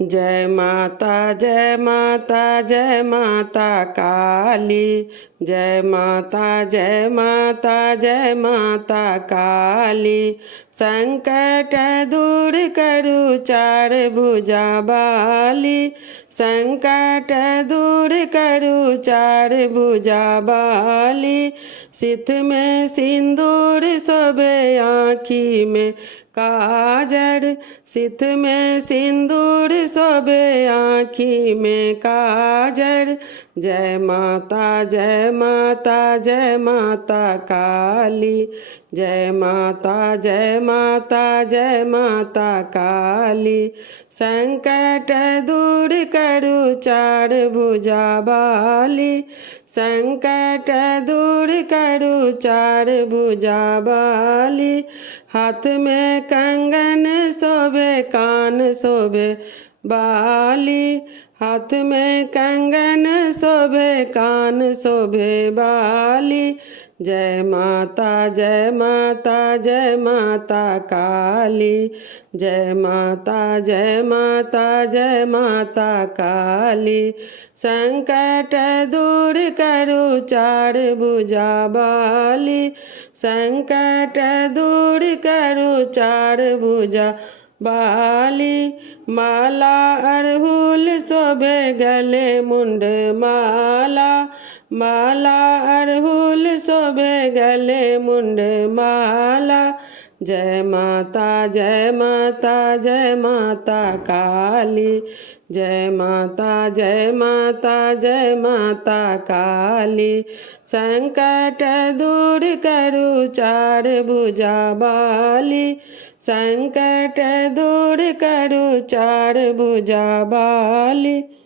जय माता जय माता जय माता काली। जय माता जय माता जय माता काली। संकट दूर करु चार भुजा बाली। संकट दूर करु चार भुजा बाली। सिथ में सिंदूर शोभे आँखी में काजर। सिथ में सिंदूर शोभे आँखी में काजर। जय माता जय माता जय माता काली। जय माता जय माता जय माता काली। संकट दूर करु चार भुजा बाली। संकट दूर करु चार भुजा बाली। हाथ में कंगन शोभे कान शोभे बाली। हाथ में कंगन शोभे कान शोभे बाली। जय माता जय माता जय माता काली। जय माता जय माता जय माता काली। संकट दूर करु चार भुजा बाली। संकट दूर करु चार भुजा बाली। माला अड़हुल शोभे गले मुंड माला। माला अड़हुल शोभे गले मुंड माला। जय माता जय माता जय माता काली। जय माता जय माता जय माता काली। संकट दूर करु चार भुजा बाली। संकट दूर करु चार भुजा बाली।